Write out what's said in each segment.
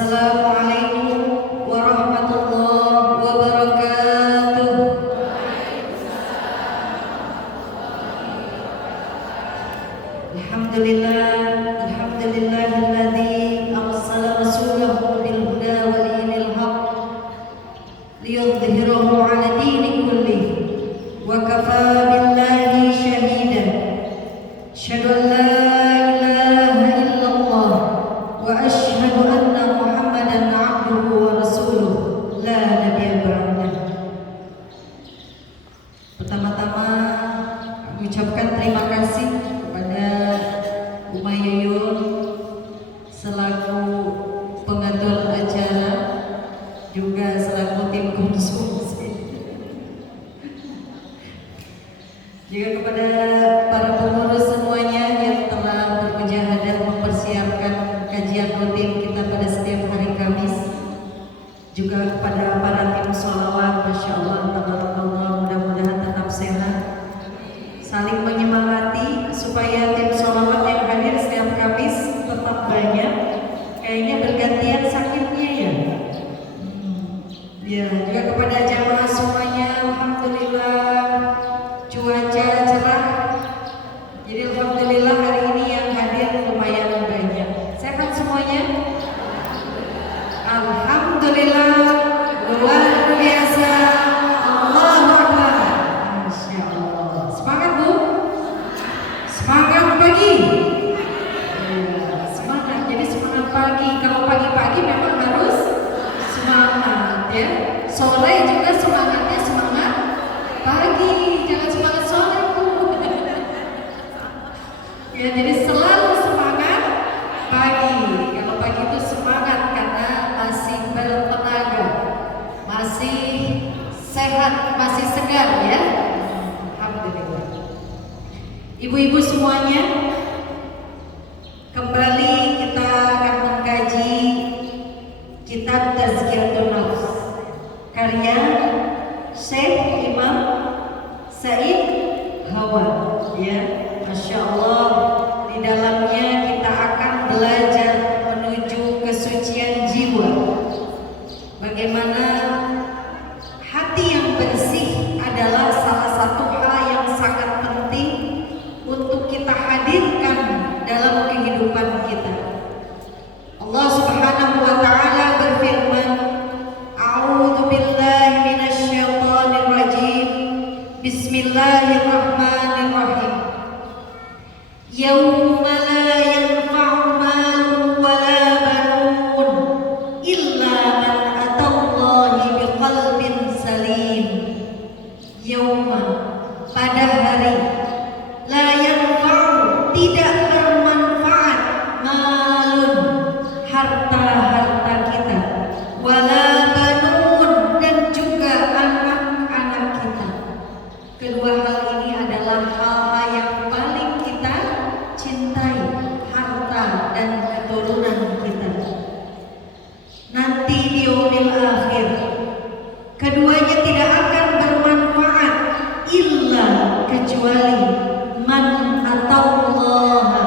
Assalamualaikum warahmatullahi wabarakatuh. Alhamdulillahilladzi arsala rasulahu bil huda wa dinil haqq liyudhhirahu 'ala dini kullihi wa kafaa billahi shahidan. Asyhadu an la ilaha illallah wa asyhadu anna Muhammadan 'abduhu wa rasuluh la nabiyya ba'dah. Pertama-tama kami ucapkan terima kasih kepada Uma Yuyun selaku pengatur acara, juga selaku tim konsumsi, juga kepada para pengurus semuanya yang telah bermujahadah mempersiapkan kajian rutin kita pada setiap hari Kamis, juga kepada para tim sholawat. Masya Allah, tabarakallah, mudah-mudahan tetap sehat, saling menyemangati supaya tim sholawat yang hadir setiap Kamis tetap banyak. Kayaknya bergantian sakitnya ya. Ya, juga kepada jamaah semuanya, alhamdulillah cuaca cerah. Jadi alhamdulillah hari ini yang hadir lumayan banyak. Sehat semuanya? Alhamdulillah, luar biasa. Allahu Akbar. Masya Allah. Semangat Bu? Semangat pagi. Semangat. Jadi semangat pagi. Kalau pagi-pagi memang harus semangat ya. Sore juga semangatnya semangat pagi. Jangan semangat sore Bu. Ya, jadi selalu semangat pagi. Kalau pagi itu semangat karena masih bertenaga, masih sehat, masih segar ya. Alhamdulillah. Ibu-ibu semuanya, kembali kita akan mengkaji kitab Tazkiyatun Nafs karya Syekh Imam Said Hawa ya. Masya Allah, di dalamnya kita akan belajar menuju kesucian jiwa. Bagaimana hati yang bersih adalah salah satu hal yang sangat penting untuk kita hadirkan dalam kehidupan kita. Allah Subhanahu wa taala berfirman, A'udzu billahi minasyaitonir rajim. Bismillahirrahmanirrahim. Yauma la yanfa'u malun wala banun illa man atallahi biqalbin salim. Yauma, pada hari, la yanfa'u, tidak bermanfaat, malun, harta-harta kita, wala banun, dan juga anak-anak kita. Kedua hal ini adalah hal yang paling kita cintai, harta dan keturunan kita. Nanti di yaumil akhir, keduanya tidak akan bermanfaat illa, kecuali man ataullaha,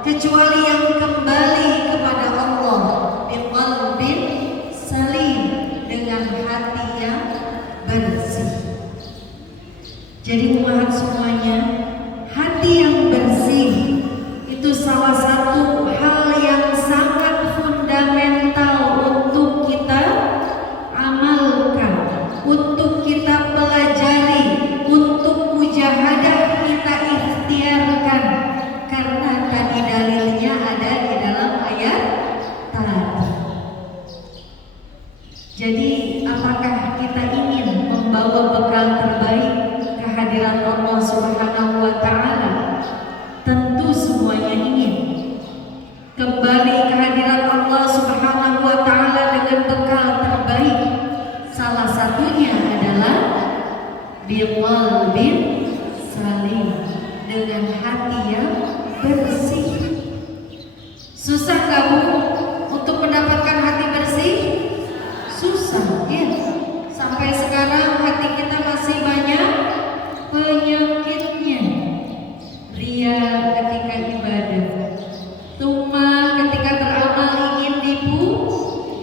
kecuali yang kembali kepada Allah biqalbin salim, dengan hati yang bersih. Jadi umat semuanya, hati yang bersih itu salah satu hal yang sangat fundamental untuk kita amalkan, untuk kita pelajari, untuk mujahadah kita ikhtiarkan, karena tadi dalilnya ada di dalam ayat tadi. Jadi apakah kita ingin membawa bekal terbaik kehadiran Allah Subhanahu wa taala? Tentu semuanya ingin kembali kehadiran Allah Subhanahu wa taala dengan bekal terbaik. Salah satunya adalah biqalbin salim, dengan hati yang bersih. Susah gak Bu untuk mendapatkan hati bersih? Susah ya. Sampai sekarang hati kita masih banyak penyakitnya. Ria ketika ibadah, tuma ketika beramal ingin dipuji,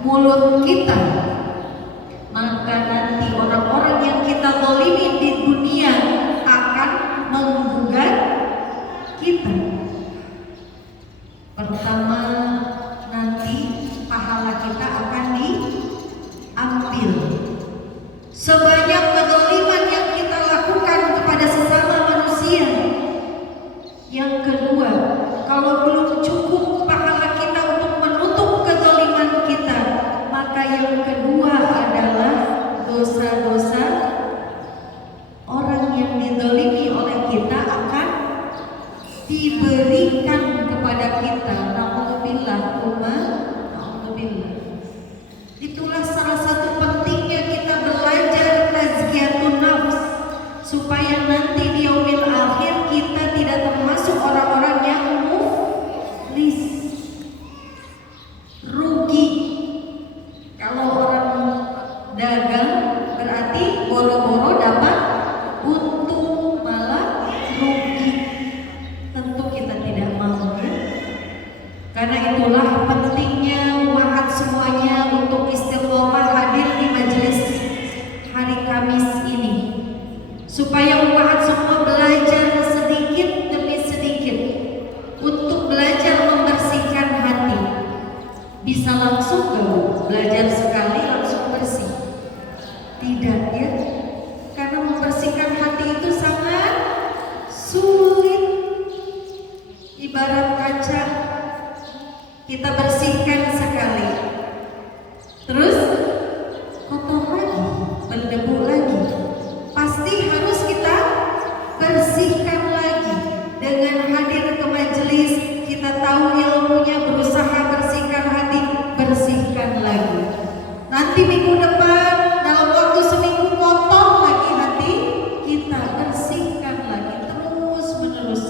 mulut kita, maka nanti orang-orang yang kita zalimi di dunia akan menggugat kita. Pertama, nanti pahala kita akan diambil. Sebanyak kezaliman yang kita lakukan kepada sesama manusia. Yang kedua, kalau belum cukup pahala kita untuk menutup kezaliman kita, maka yang kedua adalah dosa-dosa orang yang dizalimi oleh kita akan diberikan kepada kita. Alhamdulillah. Itulah salah satu pentingnya kita belajar tazkiyatun nafs, supaya nanti di yaumil akhir kita tidak termasuk orang-orang yang muflis, rugi. Kalau orang dagang berarti boro-boro dapat untung, malah rugi. Tentu kita tidak mau, ya? Karena itulah pentingnya umat semuanya untuk istiqomah hadir di majelis hari Kamis ini, supaya umat semua belajar sedikit demi sedikit untuk belajar membersihkan hati. Bisa langsung belajar sekali langsung bersih? Tidak, ya. Karena membersihkan hati itu sangat sulit. Ibarat kaca, kita bersihkan sekali, terus kotor lagi, berdebu lagi. Pasti harus kita bersihkan lagi. Dengan hadir ke majelis, kita tahu ilmunya, berusaha bersihkan hati, bersihkan lagi. Nanti minggu depan, dalam waktu seminggu kotor lagi hati, kita bersihkan lagi, terus menerus.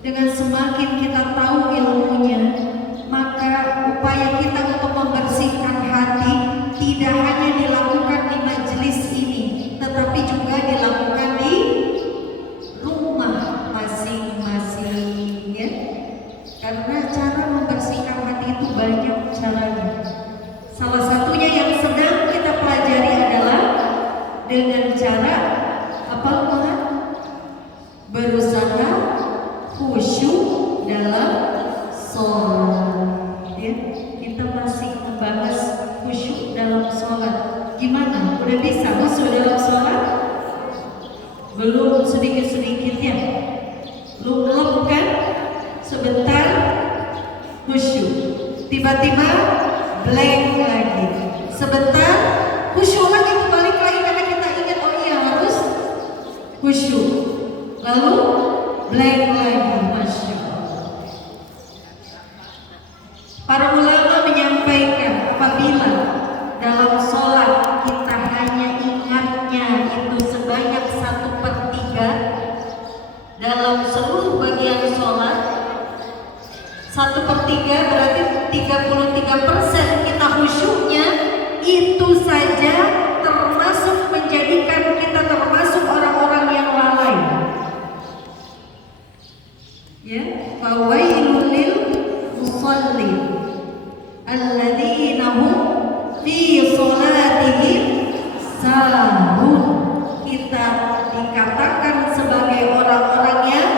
Dengan semakin kita tahu ilmunya, maka upaya kita untuk membersihkan hati tidak hanya dilakukan di majelis ini, tetapi juga dilakukan di rumah masing-masing, ya. Karena cara membersihkan hati itu banyak caranya. Salah satunya yang sedang kita pelajari adalah dengan cara apa? Berusaha khusyuk dalam sholat, ya. Kita masih membahas khusyuk dalam sholat. Gimana? Udah bisa khusyuk dalam sholat? Belum, sedikit-sedikitnya. Belum kan? Sebentar khusyuk, tiba-tiba blank lagi. Sebentar khusyuk lagi, kembali lagi karena kita ingat, oh iya harus khusyuk. Lalu blank lagi. Masya Allah. Para ulama menyampaikan, apabila dalam sholat kita hanya ingatnya itu sebanyak 1/3 dalam seluruh bagian sholat, 1/3 berarti 33% kita khusyuknya, itu saja termasuk menjadikan kita termasuk orang-orang yang lalai. Ya, fawailul lil musallin alladzina hum fi sholatihim sahun. Kita dikatakan sebagai orang-orang yang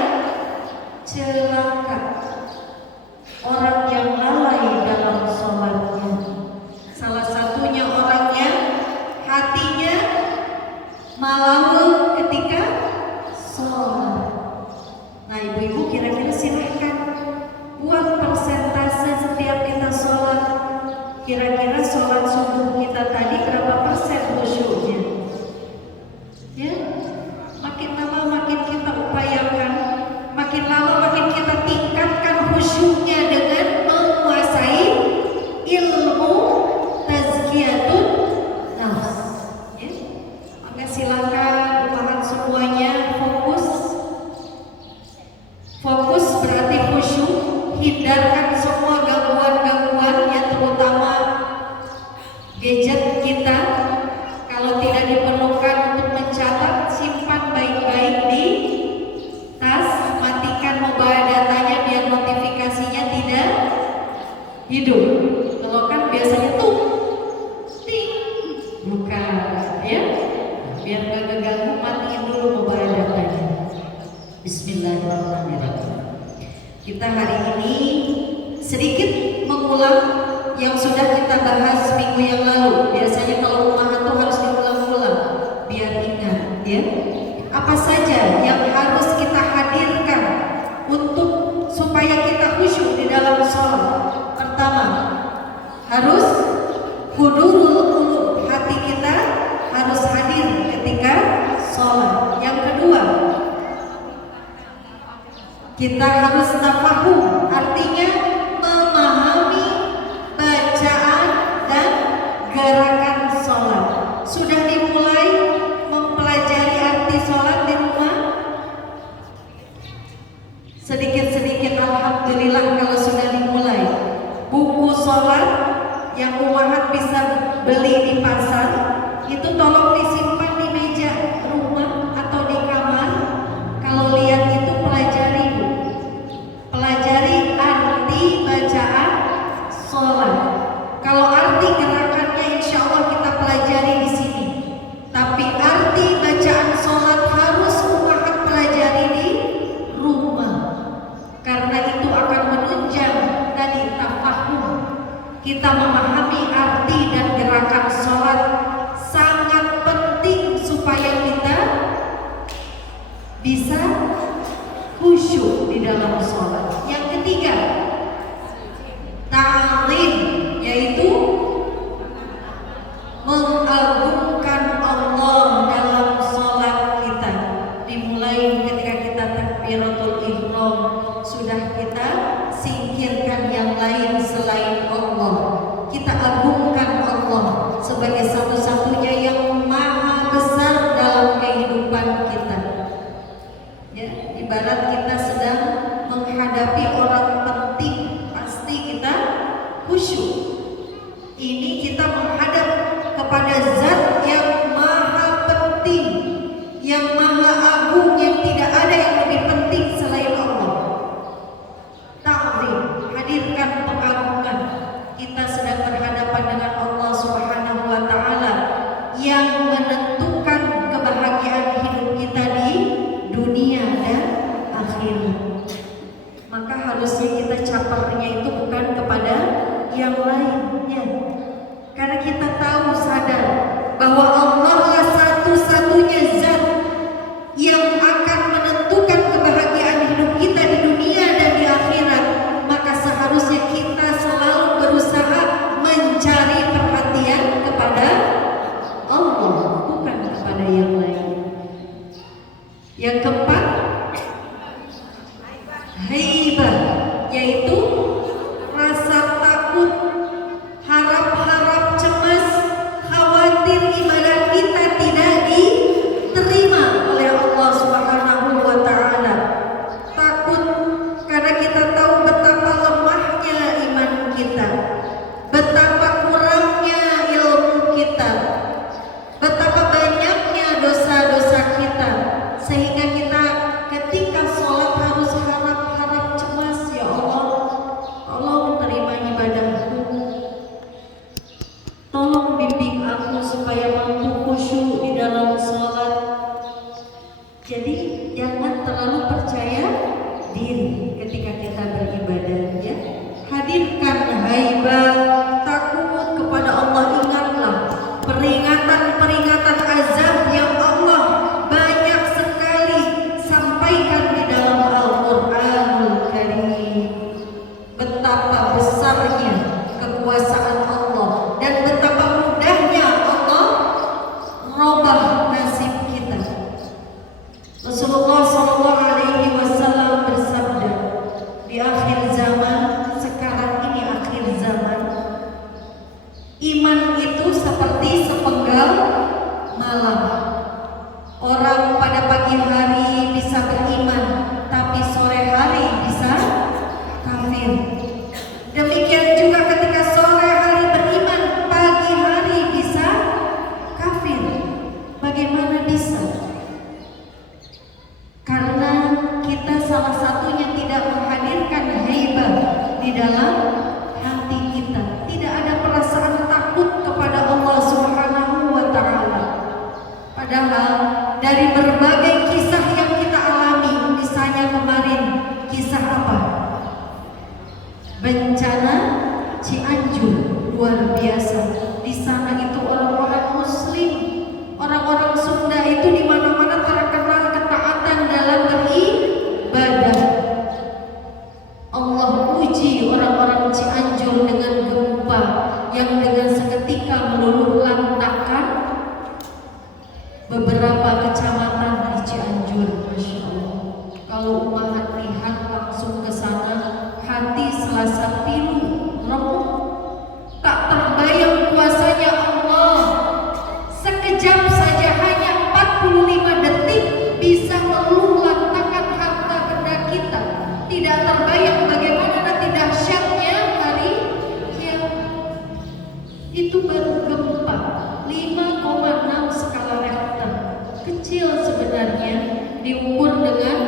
celaka, orang yang lalai dalam sholatnya. Salah satunya orang yang hatinya malam ketika sholat. Nah, ibu-ibu kira-kira silahkan buat persentase setiap kita sholat. Kira-kira sholat subuh kita tadi berapa persen khusyuknya? Ya, makin lama makin kita upayakan, makin lama makin kita tingkatkan khusyuknya dengan menguasai ilmu tazkiyatun nafs. Ya, maka silakan umat semuanya fokus berarti khusyuk, hindarkan semua gangguan-gangguan yang terutama gadget kita. Kalau tidak diperlukan untuk mencatat, simpan baik-baik di tas, matikan mobile datanya biar notifikasinya tidak hidup. Kalau kan biasanya tuh hudurul qulub, hati kita harus hadir ketika sholat. Yang kedua, kita harus tafahum, artinya memahami bacaan dan gerakan sholat. Sudah dimulai mempelajari arti sholat di rumah? Sedikit-sedikit alhamdulillah kalau sudah dimulai. Buku sholat yang umahat bisa beli di pasar itu tolong disimpan di meja rumah atau di kamar. Kalau lihat itu pelajari, Bu. Pelajari arti bacaan sholat. Kalau arti gerakannya insya Allah kita pelajari di sini. Tapi arti bacaan sholat harus umahat pelajari di rumah. Karena itu akan menunjang tadi tafahum. Kita memahami arti dan gerakan sholat sangat penting supaya kita bisa khusyuk di dalam sholat. Yang ketiga, ta'zim, yaitu mengagungkan Allah dalam sholat kita. Dimulai ketika kita takbiratul ihram, sudah kita singkirkan yang lain selain Allah. Kita agungkan Allah sebagai satu-satunya yang maha besar dalam kehidupan kita. Ya, ibarat kita sedang menghadapi orang penting, pasti kita khusyuk. Ini kita menghadap kepada zat yang maha penting, yang maha agung, yang tidak ada yang lebih penting selain Allah. Ta'zim, hadirkan pengagungan. Kita sedang berhadapan dengan Allah Subhanahu wa Ta'ala yang menentukan kebahagiaan hidup kita di dunia dan akhirat. Maka harusnya kita caparnya itu bukan kepada yang lainnya, karena kita tahu, sadar bahwa Allah lah satu-satunya zat yang akan menentukan kebahagiaan hidup kita di dunia dan di akhirat. Maka seharusnya kita selalu berusaha mencari perhatian kepada Allah, bukan kepada yang lain. Yang keempat, haibah, yaitu rasa takut, harap-harap, cemas, khawatir ibadah kita tidak diterima oleh Allah Subhanahu wa Ta'ala. Takut karena kita tahu betapa lemahnya iman kita, betapa kurangnya ilmu kita, betapa banyaknya dosa-dosa kita, sehingga kita ketika sholat harus harap-harap cemas, ya Allah, tolong terima ibadahku, tolong bimbing aku supaya mampu khusyuk di dalam sholat. Jadi jangan terlalu percaya diri ketika kita beribadah, ya. Hadirkan haibah, takut kepada Allah. Ingatlah peringatan-peringatan azab yang Allah banyak sekali sampaikan di dalam Al-Qur'anul Karim. Betapa besarnya kekuasaan Allah dan betapa mudahnya Allah merubah nasib kita. Rasulullah SAW bersabda, di akhir zaman, sekarang ini akhir zaman, iman itu seperti sepenggal malam. Orang pada pagi hari bisa beriman, tapi sore hari bisa kafir. Demikian juga ketika sore hari beriman, pagi hari bisa kafir. Bagaimana bisa? Karena kita salah satunya tidak menghadirkan haibah di dalam hati kita. Tidak ada perasaan takut kepada Allah Subhanahu wa Ta'ala. Padahal dari berbagai kisah yang kita alami, misalnya kemarin kisah apa? Bencana Cianjur, luar biasa. Di sana itu orang-orang Muslim, orang-orang Sunda itu di mana-mana terkenal ketaatan dalam beribadah. Allah uji orang-orang Cianjur dengan gempa yang dengan seketika Itu baru gempa 5,6 skala Richter. Kecil sebenarnya diukur dengan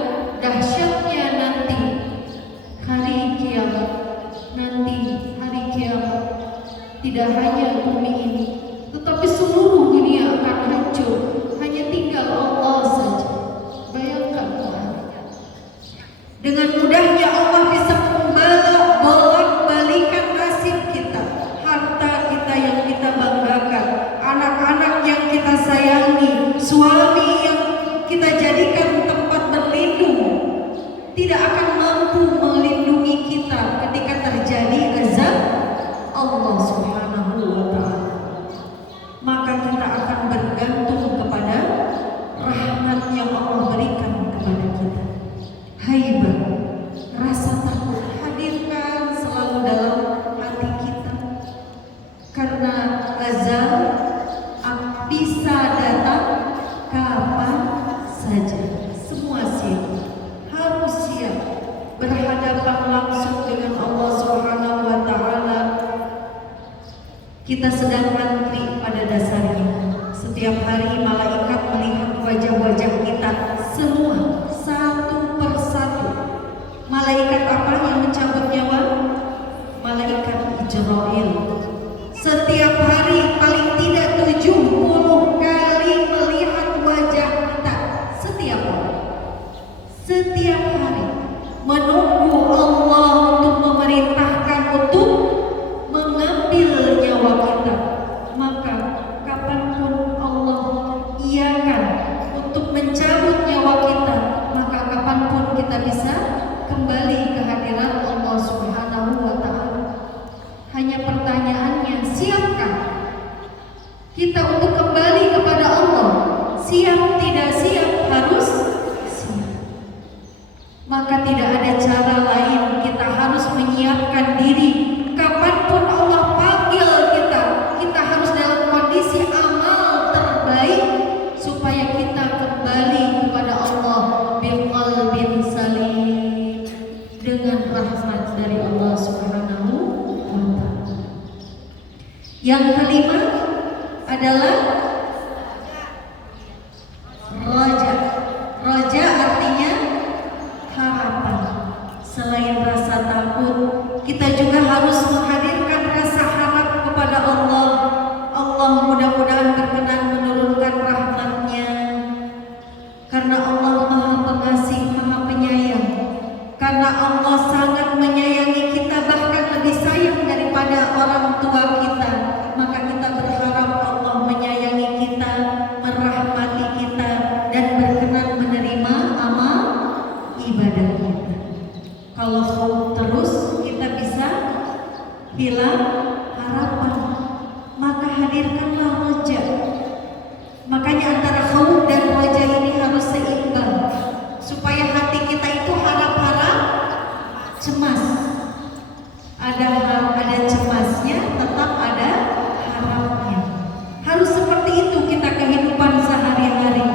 dahsyatnya nanti hari kiamat. Nanti hari kiamat tidak hanya bumi ini, tetapi seluruh dunia akan hancur. Hanya tinggal Allah saja. Bayangkan Tuhan. Dengan mudahnya Allah bisa bolak-balikan nasib kita, harta kita yang kita banggakan, anak-anak yang kita sayangi, suami yang kita jadikan tempat berlindung, tidak akan mampu melindungi kita ketika terjadi azab Allah Subhanahu wa ta'ala. Maka kita akan bergantung kepada rahmat yang Allah berikan kepada kita. Haibah, rasa takut hadirkan selalu dalam hati kita, karena azab bisa datang kapan saja. Semua siap, harus siap berhadapan langsung dengan Allah Subhanahu wa ta'ala. Kita sedang antri pada dasarnya. Setiap hari malaikat melihat wajah-wajah kita semua satu persatu. Malaikat apa yang mencabut nyawa? Malaikat Jibril. Setiap hari paling tidak 70 kali melihat wajah kita. Setiap hari. Setiap hari menunggu Allah untuk memerintahkan untuk mengambil nyawa kita. Maka kapanpun Allah iakan untuk mencabut nyawa kita, maka kapanpun kita bisa kembali ke hadirat Allah Subhanahu wa ta'ala. Hanya pertanyaannya, siapkah kita untuk kembali kepada Allah? Siap tidak siap? Harus siap. Maka tidak ada cara lain, kita harus menyiapkan diri. Kapanpun Allah panggil kita, kita harus dalam kondisi amal terbaik supaya kita kembali kepada Allah biqalbin salim, dengan rahmat dari Allah Subhanahu wa ta'ala. Yang kelima adalah raja. Raja artinya harapan. Selain rasa takut, kita juga harus menghadirkan rasa harap kepada Allah. Allah mudah-mudahan berkenan menurunkan rahmat-Nya, karena Allah Maha Pengasih, Maha Penyayang. Karena Allah sangat menyayangi kita, bahkan lebih sayang daripada orang tua kita. Maka kita berharap Allah menyayangi kita, merahmati kita, dan berkenan menerima amal ibadah kita. Kalau khauf terus, kita bisa hilang harapan. Maka hadirkanlah raja. Makanya antara khauf dan raja ini harus seimbang, supaya hati kita itu harap-harap, cemas. Ada cemasnya, tetap ada harapnya. Harus seperti itu kita kehidupan sehari-hari.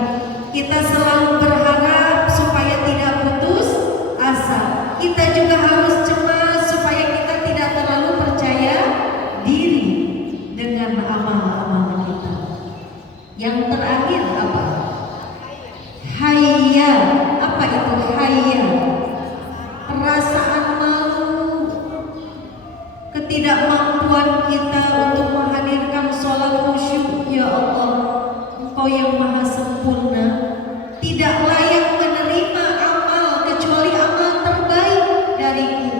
Kita selalu berharap supaya tidak putus asa. Kita juga harus cemas supaya kita tidak terlalu percaya diri dengan amal-amal kita. Yang terakhir apa? Hayya. Apa itu hayya? Perasaan malu, ketidakmampuan kita untuk menghadirkan sholat khusyuk. Ya Allah, Engkau yang maha sempurna, tidak layak menerima amal kecuali amal terbaik dariku.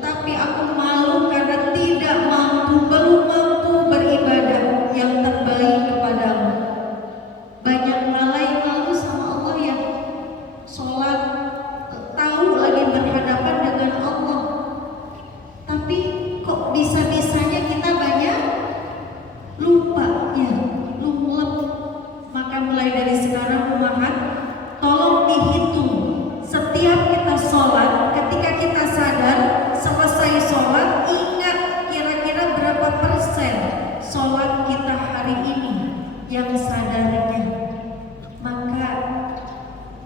Tapi aku malu karena tidak mampu, belum mampu beribadah yang terbaik kepadamu. Banyak malu sama Allah ya. Sholat tahu lagi berhadapan dengan Allah, tapi kok bisa-bisanya kita banyak lupa ya, lumlep. Maka mulai dari sekarang umat, tolong dihitung setiap kita sholat. Ketika kita sadar selesai sholat, ingat kira-kira berapa persen sholat kita hari ini yang sadarnya. Maka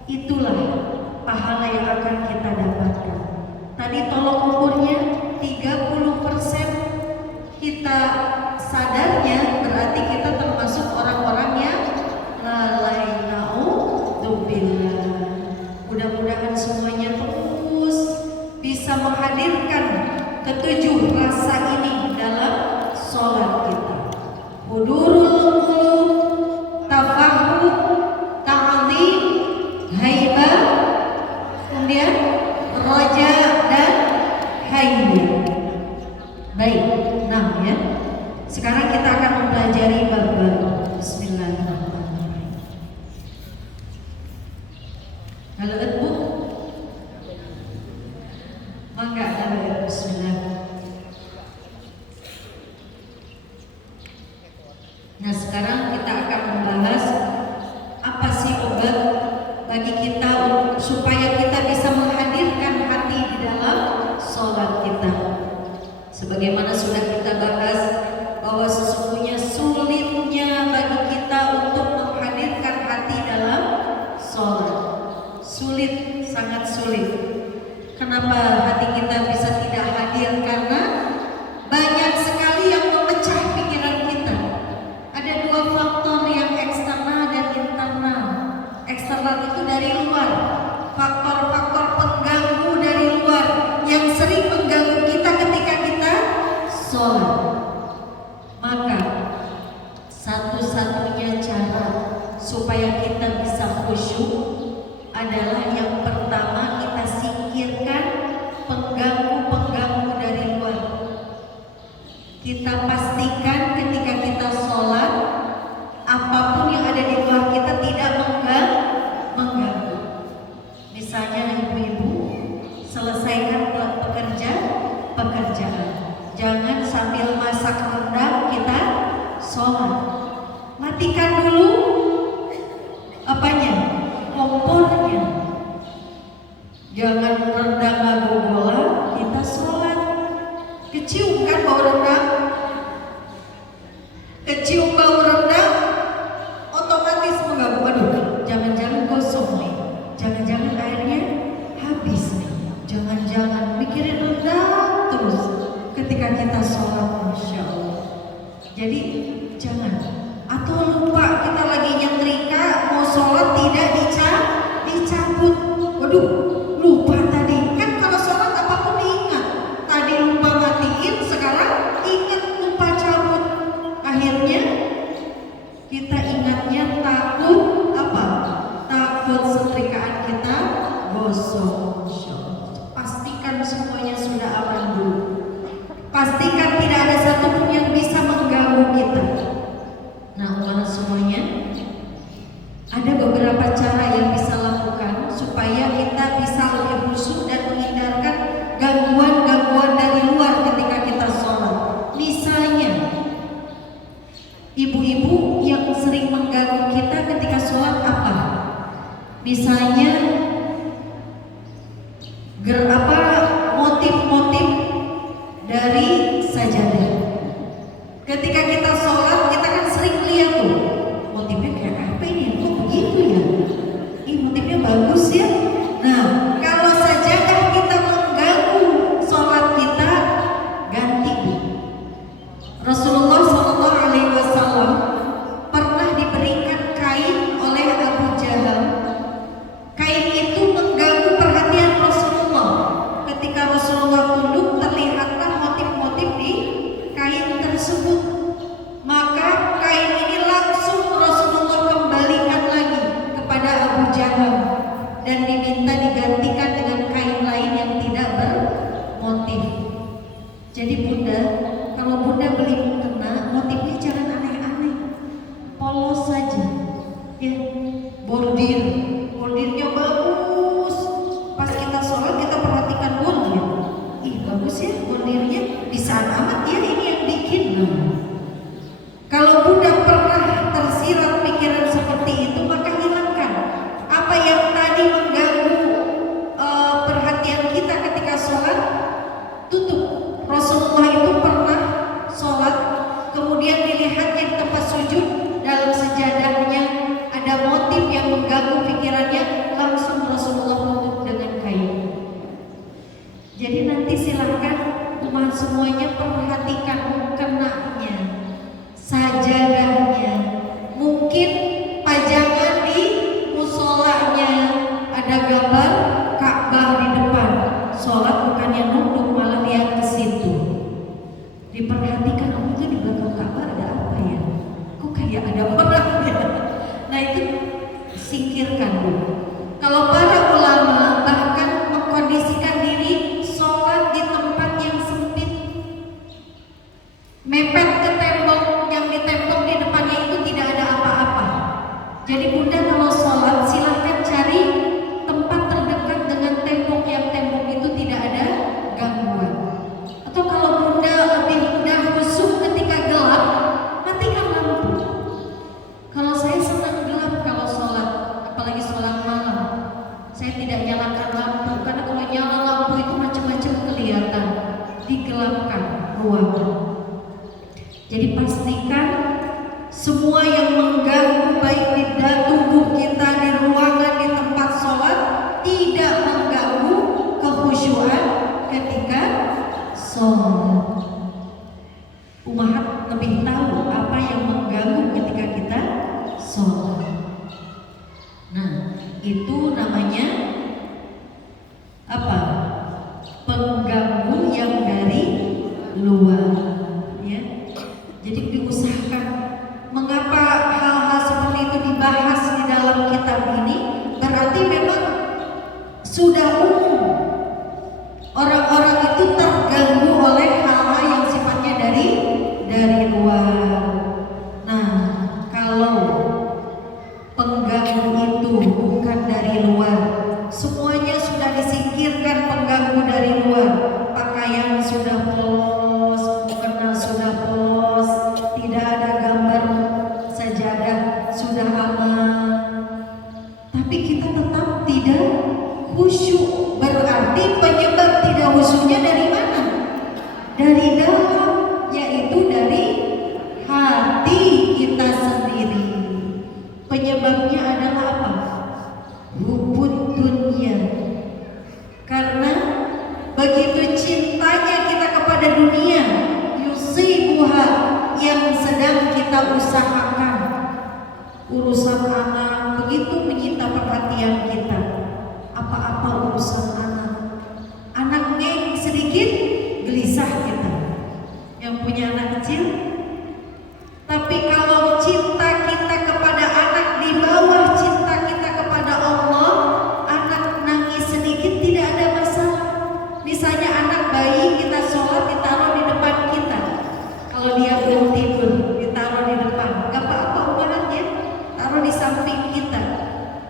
itulah pahala yang akan kita dapatkan. Tadi tolong ukurnya 30% kita sadarnya berarti kita termasuk orang-orang yang lalai. Naudzubillah. Mudah-mudahan semuanya terus bisa menghadirkan ketujuh rasa ini dalam sholat kita. Hudurul qulub, tafahum, ta'zim, haibah, kemudian raja dan hayyah. Baik, 6 ya. Sekarang kita akan mempelajari bab baru. Bismillahirrahmanirrahim. Halo Bu. Mangga halo bismillah. Nah, sekarang kita akan membahas apa sih obat bagi kita supaya kita bisa menghadirkan hati di dalam sholat kita. Sebagaimana sudah kita bahas bahwa sesungguhnya sulitnya bagi kita untuk menghadirkan hati dalam sholat. Sulit, sangat sulit. Kenapa hati kita bisa tidak hadir? Karena banyak sekali yang memecah pikiran kita. Ada dua faktor yang eksternal dan internal. Eksternal itu dari luar, faktor-faktor pengganggu dari luar yang sering mengganggu kita ketika kita sholat. Maka satu-satunya cara supaya kita bisa khusyuk adalah yang pertama kita singkirkan pengganggu-pengganggu dari luar. Kita pastikan ketika kita sholat apapun yang ada di luar kita tidak mengganggu. Misalnya ibu-ibu selesaikan pekerjaan. Jangan sambil masak rendang kita sholat. Matikan dulu apanya? Kompornya. Jangan rendang ngagogolan kita sholat. Kecium kan bau rendang? Kecium bau rendang otomatis mengganggu. Aduh, jangan-jangan gosong nih, jangan-jangan airnya habis nih, jangan-jangan mikirin rendang terus ketika kita sholat. Masya Allah. Jadi jangan. Atau lupa kita lagi nyetrika mau sholat tidak dicabut. Waduh, lupa tadi. Kan kalau sholat apapun diingat. Tadi lupa matiin, sekarang ingat lupa cabut. Akhirnya kita ingatnya takut apa? Takut setrikaan kita gosong. Pastikan semuanya sudah aman dulu. Pastikan tidak ada satupun yang bisa mengganggu kita. Nah, umat semuanya, ada beberapa cara yang bisa lakukan supaya kita bisa lebih khusyuk dan menghindarkan gangguan-gangguan dari luar ketika kita sholat. Misalnya, ibu-ibu yang sering mengganggu kita ketika sholat apa? Misalnya, motif-motif dari sajadah. Ketika kita sholat, kita kan sering lihat tuh motifnya kayak apa ini? Kok begitu ya? Ih, motifnya bagus ya. Nah, kalau sajadah kita mengganggu sholat kita, ganti. Rasulullah SAW pernah diberikan kain oleh Abu Jahal. Kain itu mengganggu perhatian Rasulullah. Ketika Rasulullah tunduk, terlihatlah motif-motif di kain tersebut. Maka kain ini langsung Rasulullah kembalikan lagi kepada Abu Jahal dan diminta digantikan dengan kain lain yang tidak bermotif. Jadi Bunda, kalau Bunda beli mukena, motifnya jangan aneh-aneh, polos saja ya. Bordirnya bagus. Pas kita sholat kita perhatikan bordir. Ih, bagus ya bordirnya, bisa amat ya ini yang bikin. Kalau Bunda pernah tersirat pikiran seperti itu, maka hilangkan apa yang tadi mengganggu perhatian kita ketika sholat. Tutup. Rasulullah itu pernah sholat, kemudian dilihatnya di tempat sujud dalam sejadahnya ada motif yang mengganggu pikirannya, langsung Rasulullah tutup dengan kain. Jadi nanti silahkan umat semuanya perhatikan mukenanya. sajadahnya, mungkin pajangan di musolanya ada gambar Ka'bah di depan. Sholat bukannya nunduk malah lihat ke situ. Diperhatikan, oh itu di belakang Ka'bah ada apa ya? Kok kayak ada orang ya? Nah itu singkirkan dulu. Kalau para ulama bahkan mengkondisikan diri sholat di tempat yang sempit, mepet ke tembok, yang di tembok di depannya itu tidak ada apa-apa. Jadi bunda kalau sholat silahkan cari tempat terdekat dengan tembok yang tembok itu tidak ada gangguan. Atau kalau bunda lebih mudah khusyuk ketika gelap, matikan lampu. Kalau saya senang gelap kalau sholat, apalagi sholat malam, saya tidak nyalakan lampu karena kalau nyala lampu itu macam-macam kelihatan, digelapkan ruangan. Jadi pastikan semua yang mengganggu baik di tubuh kita, di ruangan, di tempat sholat tidak mengganggu kekhusyuan ketika sholat. Umahat lebih tahu apa yang mengganggu ketika kita sholat. Nah, itu namanya apa? Pengganggu yang dari luar, ya. Jadi diusahakan. Mengapa hal-hal seperti itu dibahas di dalam kitab ini? Berarti memang sudah umum orang-orang itu terganggu oleh hal-hal yang sifatnya dari luar. Nah, kalau pengganggu itu bukan dari luar, semuanya sudah disingkirkan pengganggu dari luar. Pakaian sudah polos, mukena sudah polos, tidak ada gambar sajadah, sudah aman, tapi kita tetap tidak khusyuk. Berarti penyebab tidak khusyuknya dari mana? Dari dalam, yaitu dari hati kita sendiri. Penyebabnya adalah apa? Hubud dunia. Karena begitu cintanya kita kepada dunia, yusibuha, yang sedang kita usahakan. Urusan anak begitu menyita perhatian kita. Apa-apa urusan anak. Anaknya sedikit gelisah kita. Yang punya anak kecil. Tapi kalau cinta kita kepada anak di bawah cinta kita kepada Allah, anak nangis sedikit tidak ada masalah. Misalnya anak bayi kita sholat ditaruh di depan kita. Kalau dia belum tidur ditaruh di depan, gak apa-apa umahannya, taruh di samping kita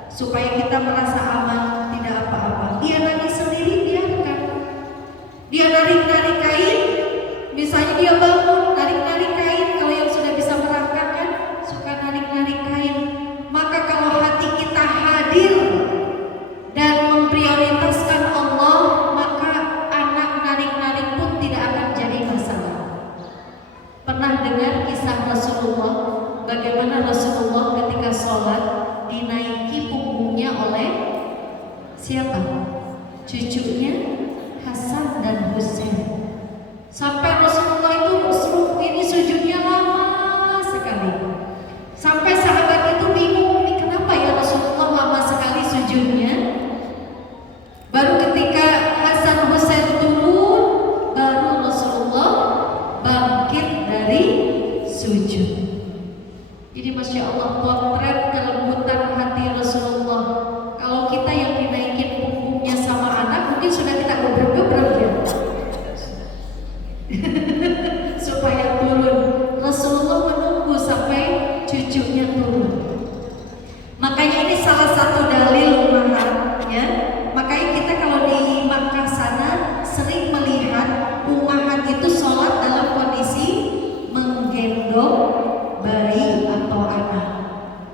supaya kita merasa aman, tidak apa-apa. Dia nangis sendiri, biarkan. Dia narik-narik kain, misalnya dia bangun narik-narik kain. Kalau yang sudah bisa merangkak kan suka narik-narik kain. Maka kalau hati kita hadir dan memprioritaskan Allah, maka anak narik-narik pun tidak akan jadi masalah. Pernah dengar kisah Rasulullah, bagaimana Rasulullah ketika sholat dinaiki punggungnya oleh siapa? Cucunya Hasan dan Husain. Sampai Rasulullah itu ini sujudnya lama sekali. Sampai sahabat itu bingung, ini kenapa ya Rasulullah lama sekali sujudnya? Baru ketika Hasan Husain turun, baru Rasulullah bangkit dari sujud. Jadi Masya Allah, potret kelembutan hati Rasulullah. Kalau kita yang dinaikin punggungnya sama anak, mungkin sudah kita gebrek-gebrek ya. Supaya turun. Rasulullah menunggu sampai cucunya turun. Makanya ini salah satu dalil umahat, ya. Makanya kita kalau di Makkah sana sering melihat umahat itu sholat dalam kondisi menggendong bayi atau anak.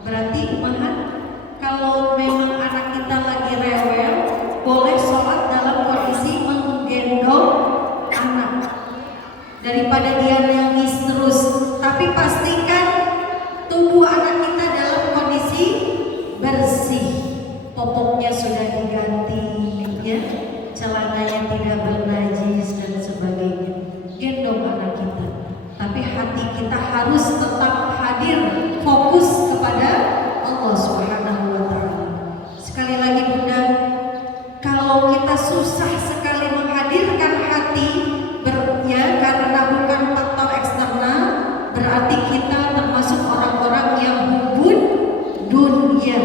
Berarti umahat kalau memang anak kita lagi rewel, boleh sholat dalam kondisi menggendong anak daripada dia nangis terus. Tapi pastikan tubuh anak kita dalam kondisi bersih, popoknya sudah diganti, ya, celananya tidak bernajis dan sebagainya. Gendong anak kita, tapi hati kita harus tetap hadir fokus kepada Allah Subhanahu wa taala. Sekali lagi Bunda, kalau kita susah sekali menghadirkan hati karena bukan faktor eksternal, berarti kita termasuk orang-orang yang hubud dunia.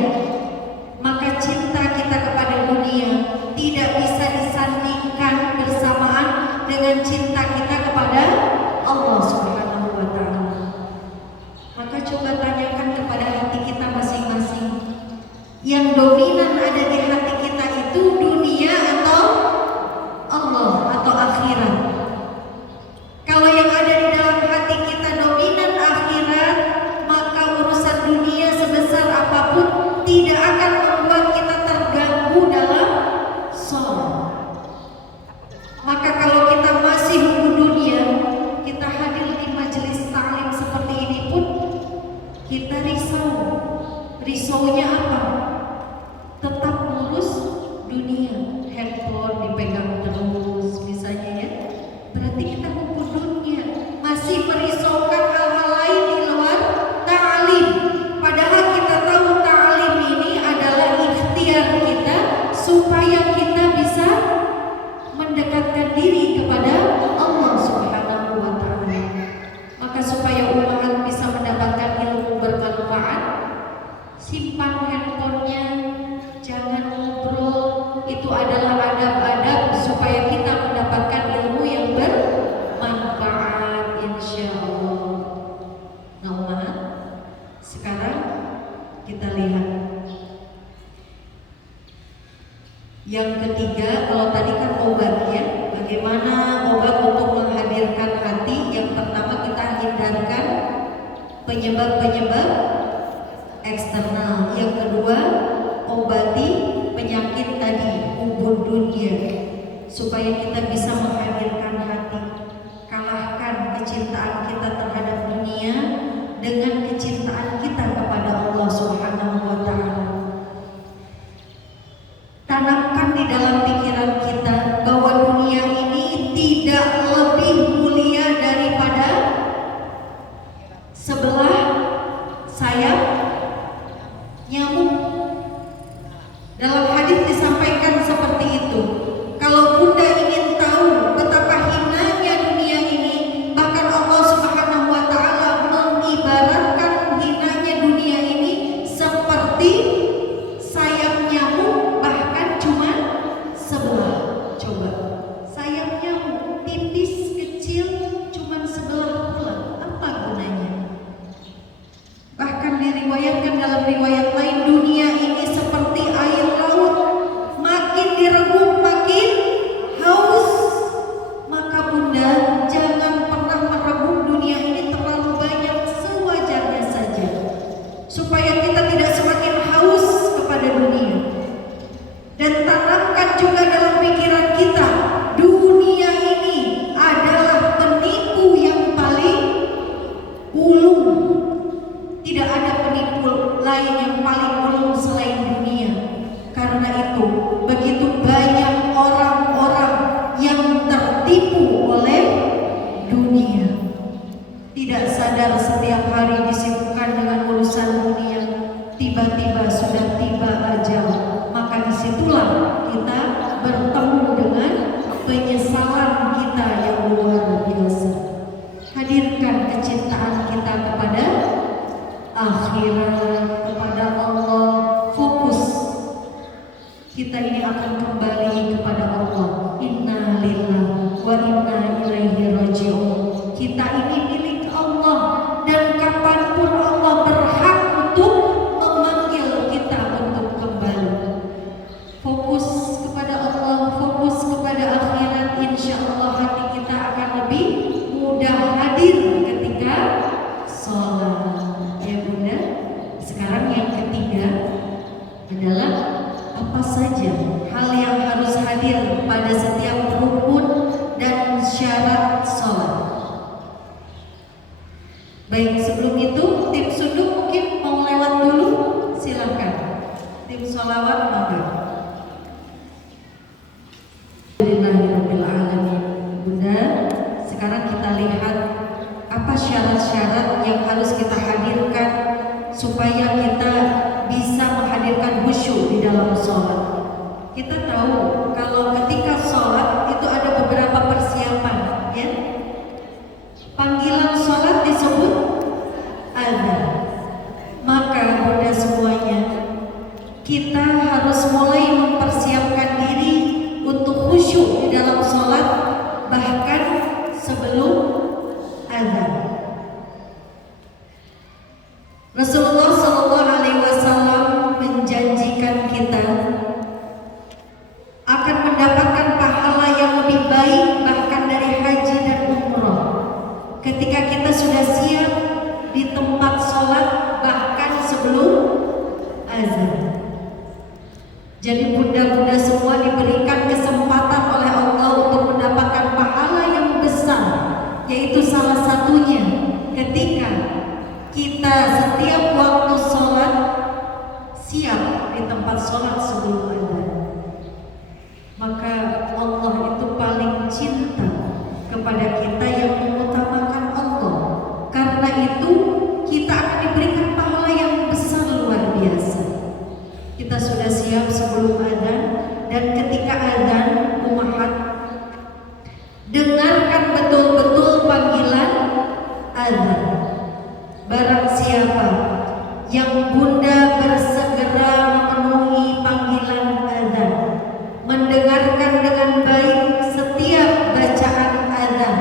Maka cinta kita kepada dunia tidak bisa disandingkan bersamaan dengan cinta kita kepada Allah Subhanahu wa taala. Maka coba tanyakan kepada hati kita masing-masing, yang dominan ada di hati kita itu dunia atau Allah atau akhirat? Kalau yang ada di dalam hati kita dominan akhirat, maka urusan dunia sebesar apapun tidak akan membuat kita terganggu dalam sholat. Maka kalau kita masih hubung dunia, kita hadir di majelis taklim seperti ini pun kita risau. Risaunya apa? Tetap ngurus dunia, handphone dipegang terus misalnya ya. Berarti kita hubung dunia, masih merisaukan hal-hal lain di luar ta'lim. Padahal kita tahu ta'lim ini adalah ikhtiar kita supaya kita bisa mendekatkan diri kepada Allah Subhanahu wa taala. Maka supaya umat bisa mendapatkan ilmu bermanfaat, simpan handphonenya, jangan ngobrol. Itu adalah adab-adab supaya kita mendapatkan ilmu yang bermanfaat insyaallah. Nah umat, sekarang kita lihat yang ketiga. Kalau tadi kan obatnya, bagaimana obat untuk menghadirkan hati? Yang pertama kita hindarkan penyebab-penyebab eksternal. Yang kedua, obati penyakit tadi, hubud dunia, supaya kita bisa menghadirkan hati. Kalahkan kecintaan kita terhadap dunia dengan kecintaan kita kepada Allah Subhanahu wa taala. Tanamkan di dalam pikiran kita bahwa dunia ini tidak lebih mulia daripada sebelah sayap nyamuk. Dalam hadis disampaikan seperti itu. Kalau Bunda ingin tahu betapa hinanya dunia ini, bahkan Allah Subhanahu wa taala mengibaratkan hinanya dunia ini seperti sayap nyamuk, bahkan cuma sebelah. Coba, sayap nyamuk tipis kecil cuma sebelah pula, apa gunanya? Bahkan diriwayatkan dalam riwayat lain, dunia ini seperti air laut, makin direbut makin haus. Maka Bunda jangan pernah merebut dunia ini terlalu banyak, sewajarnya saja, supaya kita tidak semakin haus kepada dunia. Dan tanamkan juga dalam pikiran kita, dunia ini adalah penipu yang paling ulung. Tidak ada penipu lain yang paling ulung selain dunia. Karena itu begitu banyak orang-orang yang tertipu oleh dunia, tidak sadar setiap hari disibukkan dengan urusan dunia, tiba-tiba sudah tiba ajal. Maka disitulah kita bertemu dengan penyesalan kita yang luar biasa. Hadirkan kecintaan kita kepada akhirat, kepada Allah. Fokus, kita ini akan kembali kepada Allah. Inna lillahi wa inna ilaihi raji'un. Kita ini milik Allah, dan kapanpun Allah berhak untuk memanggil kita untuk kembali. Fokus kepada Allah, fokus kepada akhirat. Insya Allah hati kita akan lebih mudah hadir ketika sholat. Ya Bunda, sekarang yang ketiga adalah apa saja hal yang harus supaya kita bisa menghadirkan khusyuk di dalam sholat. Kita tahu kalau ketika sholat itu ada beberapa persiapan, ya. Panggilan sholat disebut adzan. Maka bunda semuanya, kita harus mulai mempersiapkan diri untuk khusyuk di dalam sholat bahkan sebelum adzan. Rasulullah Shallallahu Alaihi Wasallam menjanjikan kita akan mendapatkan pahala yang lebih baik bahkan dari haji dan umroh ketika kita sudah siap di tempat sholat bahkan sebelum azan. Jadi bunda-bunda semua diberikan kesempatan oleh Allah untuk mendapatkan pahala yang besar, yaitu salah satunya ketika kita setiap waktu sholat siap di tempat sholat sebelum azan. Maka Allah itu paling cinta kepada kita yang mengutamakan Allah. Karena itu kita akan diberikan pahala yang besar luar biasa. Kita sudah siap sebelum azan, dan ketika azan umat dengarkan betul-betul panggilan azan. Barang siapa yang bunda bersegera memenuhi panggilan azan, mendengarkan dengan baik setiap bacaan azan,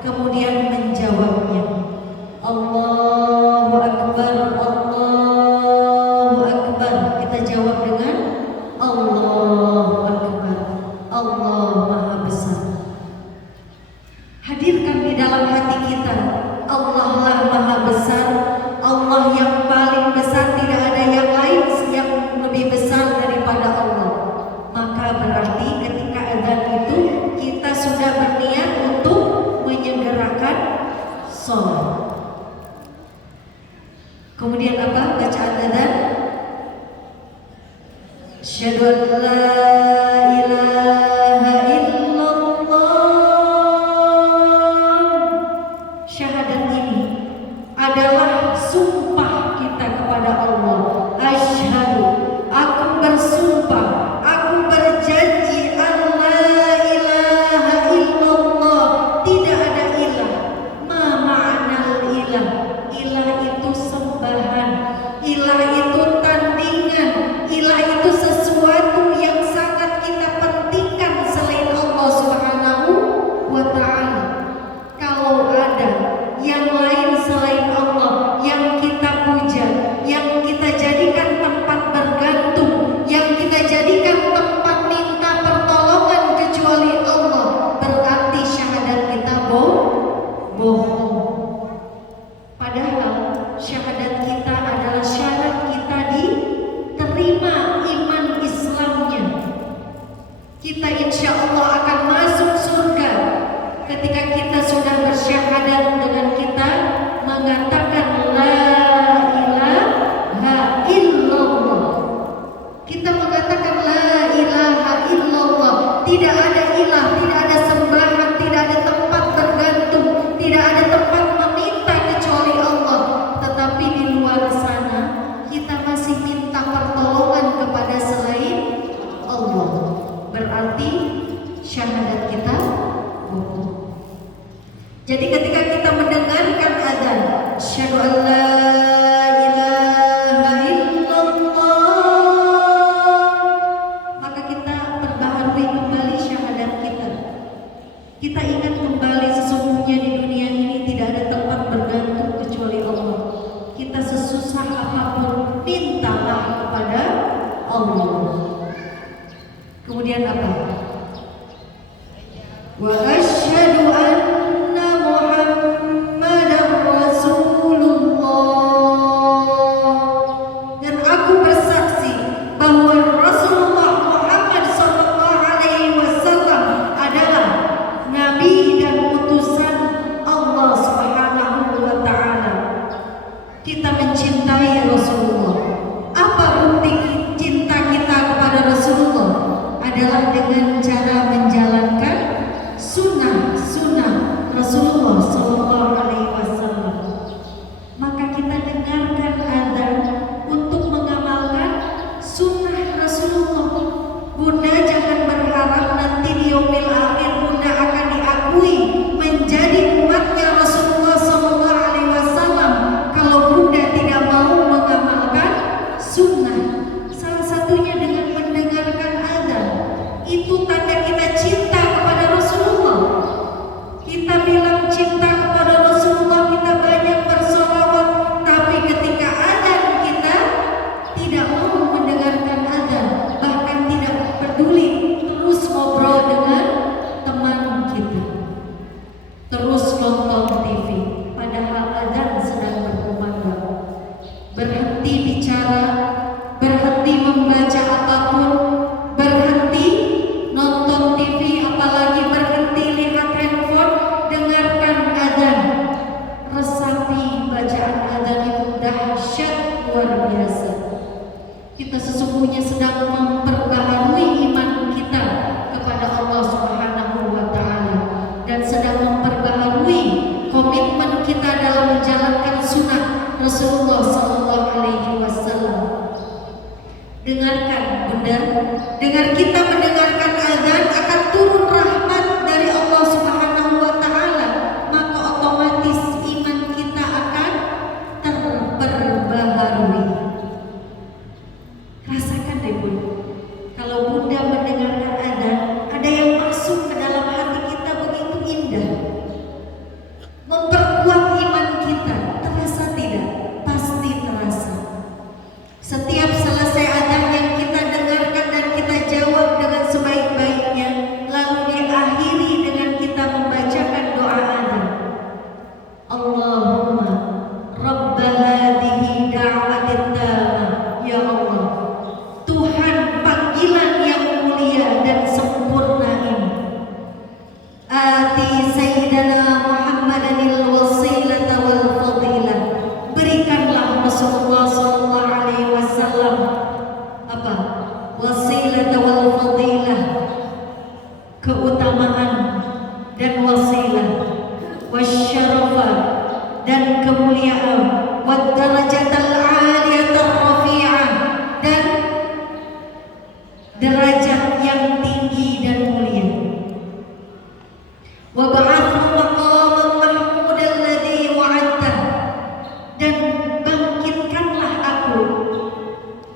kemudian menjawabnya, Allahu Akbar, Allahu Akbar. Kita jawab dengan Allahu Akbar, Allah Maha Besar. Hadirkan di dalam hati kita, Allah lah Maha Besar, Allah yang paling besar, tidak ada yang lain yang lebih besar daripada Allah. Maka berarti ketika azan itu kita sudah berniat untuk menyegerakan sholat. Kemudian apa bacaan azan? Asyhadu an la ilaha illallah. Syahadat ini adalah sumpah kita kepada Allah. Asyhadu, aku bersumpah, aku berjanji, Allah ilaha illallah, tidak ada ilah. Ma ma'anal ilah? Ilah itu sembahan, ilah itu tandingan, ilah itu sesuatu yang sangat kita pentingkan selain Allah Subhanahu wa ta'ala. Kalau ada yang lain selain Allah yang kita puja, yang kita jadikan tempat bergantung, yang kita jadikan tempat minta pertolongan kecuali Allah, berarti syahadat kita bohong. Padahal syahadat kita adalah syarat kita diterima iman Islamnya. Kita insya Allah akan masuk surga ketika kita sudah bersyahadat dengan kita mengatakan la ilaha illallah. Kita mengatakan la ilaha illallah, tidak ada ilah, tidak ada sembahan, tidak ada tempat bergantung, tidak ada tempat meminta kecuali Allah. Tetapi di luar sana kita masih minta pertolongan kepada selain Allah, berarti syahadat kita bohong. Jadi ketika kita mendengarkan azan, asyhadu an la ilaha illallah, maka kita perbaharui kembali syahadat kita. Kita ingat kembali sesungguhnya di dunia ini tidak ada tempat bergantung kecuali Allah. Kita sesusah apapun mintalah kepada Allah. Kemudian apa? Wa asyhadu anna Muhammadar Rasulullah, dan aku bersaksi bahwa Rasulullah Muhammad sallallahu alaihi wasallam adalah nabi dan utusan Allah Subhanahu wa taala. Kita mencintai Rasulullah. Apa bukti cinta kita kepada Rasulullah? Adalah dengan cara menjalankan sunnah Rasulullah Sallallahu Alaihi Wasallam. Maka kita dengarkan azan Kita sesungguhnya sedang memperbaharui iman kita kepada Allah Subhanahu wa Ta'ala, dan sedang memperbaharui komitmen kita dalam menjalankan sunnah Rasulullah Sallallahu Alaihi Wasallam. Dengarkan Bunda, dengan kita mendengarkan azan akan turun rahmat dari Allah Subhanahu wa Ta'ala, maka otomatis iman kita akan terperbaharui. Rasakan deh Bunda, kalau Bunda mendengarkan azan, ada yang masuk ke dalam hati kita begitu indah, memperkuat iman kita. Terasa tidak? Pasti terasa. Setiap selesai azan yang kita dengarkan dan kita jawab dengan sebaik-baiknya, lalu diakhiri dengan kita membacakan doa azan. Allahumma Rabb hadhihi da'watit tamah, ya Allah, Tuhan panggilan yang mulia dan sempurna ini. Ati Sayyidina Muhammadanil wasilata wal fadilah, berikanlah Rasulullah sallallahu alaihi wasallam apa? Wasilata wal fadilah, keutamaan dan wasilah, wasyarafa dan kemuliaan, wad darajatal aliyatar rafi'ah dan derajat yang tinggi dan mulia. Wa ba'athu maqaman mahmudan alladhi wa'adtah, dan bangkitkanlah aku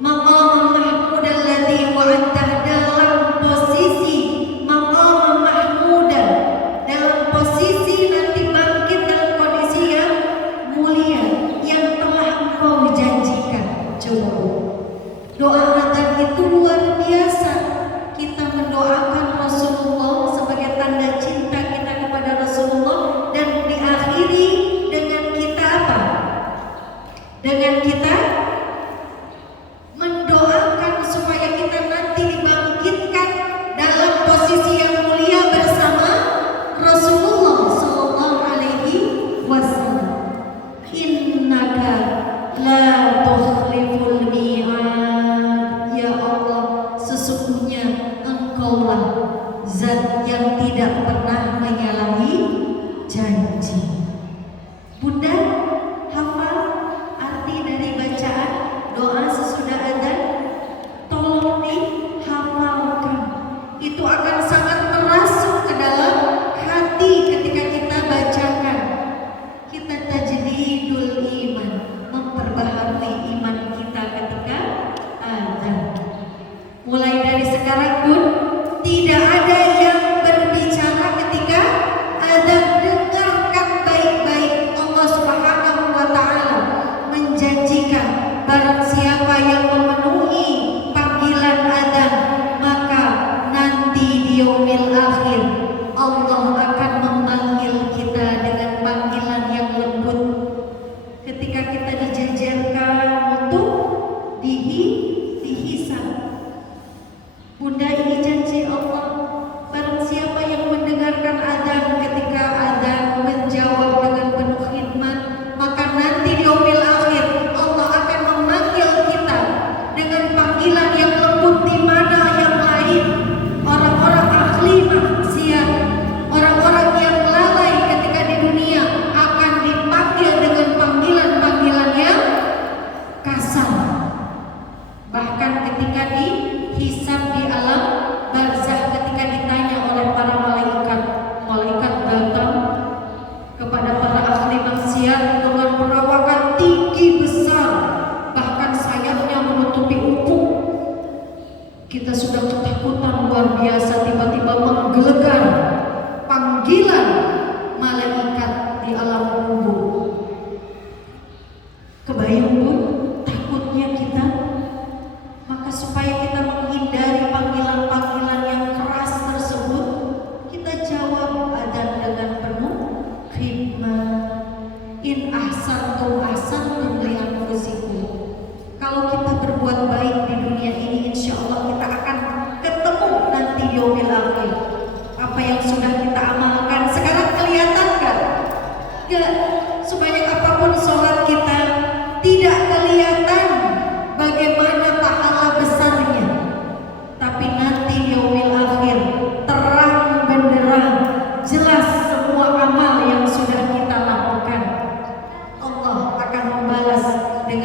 maqaman mahmudan alladhi wa'adtah, dalam posisi maqaman mahmudan, dalam posisi nanti bangkit dalam kondisi yang mulia yang telah Engkau janjikan. Coba doa azan itu luar biasa. Kita mendoakan Rasulullah sebagai tanda cinta kita kepada Rasulullah, dan diakhiri dengan kita apa? Dengan kita mendoakan supaya kita nanti dibangkitkan dalam posisi yang mulia bersama Rasulullah Sallallahu Alaihi Wasallam. Innaka la tukhliful mi'ad, ya Allah, sesungguhnya Engkaulah zat yang tidak pernah menyalahi janji. Bunda hafal arti dari bacaan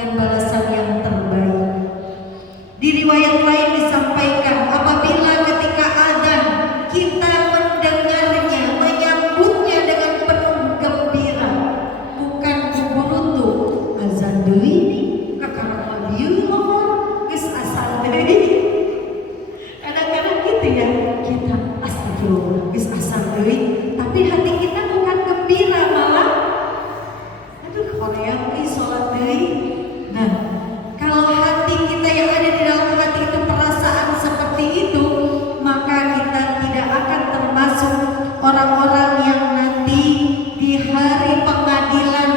dengan balasan yang terbaik. Di riwayat lain disampaikan, apabila ketika adzan kita mendengarnya, menyambutnya dengan penuh gembira, bukan kuburutu azan deui kakak bieu mah geus asal deui. Kadang-kadang gitu ya, kita astagfirullah geus asal deui, tapi hati kita bukan gembira, malah aduh Korea ini sholat deui. Nah, kalau hati kita yang ada di dalam hati itu perasaan seperti itu, maka kita tidak akan termasuk orang-orang yang nanti di hari pengadilan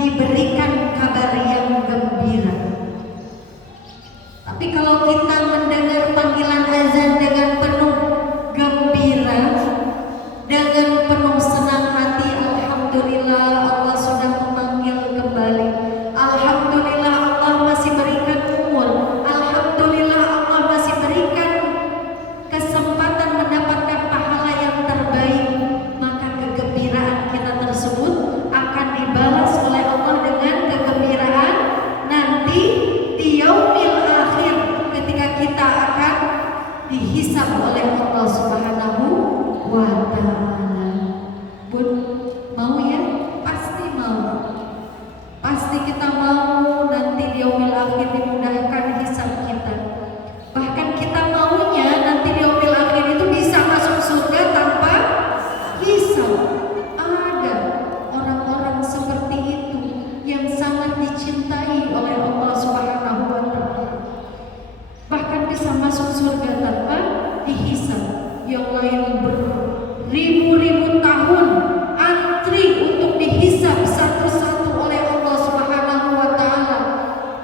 diberikan kabar yang gembira. Tapi kalau kita mendengar panggilan azan dengan penuh gembira, dengan penuh senang hati, alhamdulillah Allah sudah memanggil kembali. Alhamdulillah Allah masih berikan umur. Alhamdulillah Allah masih berikan kesempatan mendapatkan pahala yang terbaik. Maka kegembiraan kita tersebut akan dibalas oleh Allah dengan kegembiraan nanti di yaumil akhir, ketika kita akan dihisab oleh Allah Subhanahu wa ta'ala. Bun, mau ya? Pasti mau. Pasti kita mau nanti di yaumil akhir dimudahkan hisab kita. Bahkan kita maunya nanti di yaumil akhir itu bisa masuk surga tanpa hisab. Ada orang-orang seperti itu yang sangat dicintai oleh Allah Subhanahu wa ta'ala. Bahkan bisa masuk surga tanpa dihisab. Yang lain beribu-ribu tahun antri untuk dihisab satu-satu oleh Allah Subhanahu wa ta'ala.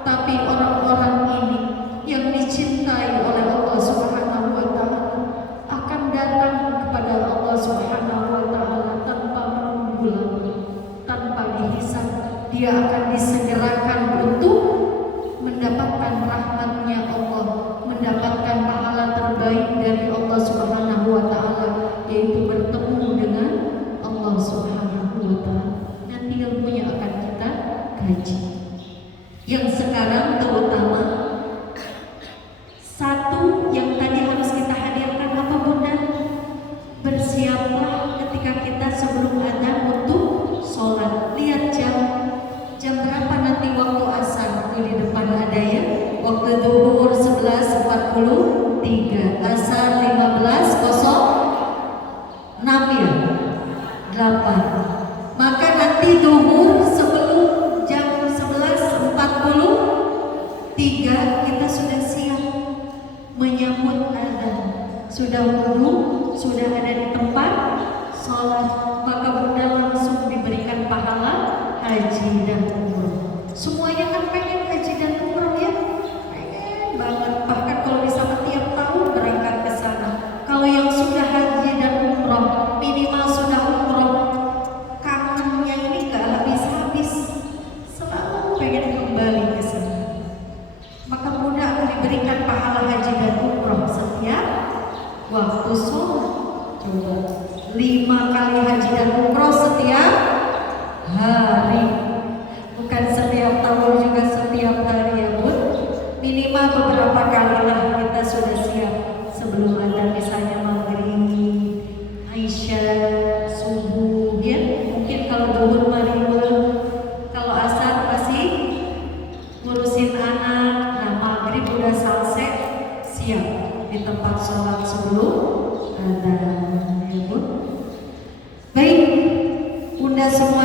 Tapi orang-orang ini yang dicintai oleh Allah Subhanahu wa ta'ala akan datang kepada Allah Subhanahu wa ta'ala tanpa menunggu lagi, tanpa dihisab. Dia akan disegerakan untuk mendapatkan rahmatnya Allah, mendapatkan pahala terbaik dari Allah Subhanahu wa ta'ala, yaitu bertemu dengan Allah Subhanahu wa ta'ala. Nanti ilmunya akan kita kaji. Yang sekarang terutama satu yang tadi harus kita hadirkan apa Bunda? Bersiaplah ketika kita sebelum adzan untuk sholat. Lihat jam berapa nanti waktu asar. Di depan ada ya, waktu zuhur 11.43, asar 15.06 ya, 8. Maka nanti zuhur sebelum jam 11.43 kita sudah siap menyambut adzan, sudah wudu, sudah ada di tempat sholat, maka Bunda langsung diberikan pahala haji dan umroh. Semuanya kan pengen haji dan umroh ya, pengen banget. Bahkan kalau bisa tiap tahun berangkat ke sana. Kalau yang sudah haji dan umroh, minimal sudah umroh, kangennya ini gak habis-habis, selalu pengen kembali ke sana. Maka Bunda akan diberikan pahala haji dan umroh setiap waktu sholat. Coba 5 kali haji dan umroh setiap hari, bukan setiap tahun juga setiap hari ya Bun. Minimal beberapa kali lah kita sudah siap sebelum ada misalnya maghrib, Aisyah, subuh ya. Mungkin kalau zuhur maghrib, kalau asar masih ngurusin anak. Nah maghrib udah selesai, siap di tempat sholat sebelum adzan ya Bun. Baik Bunda semua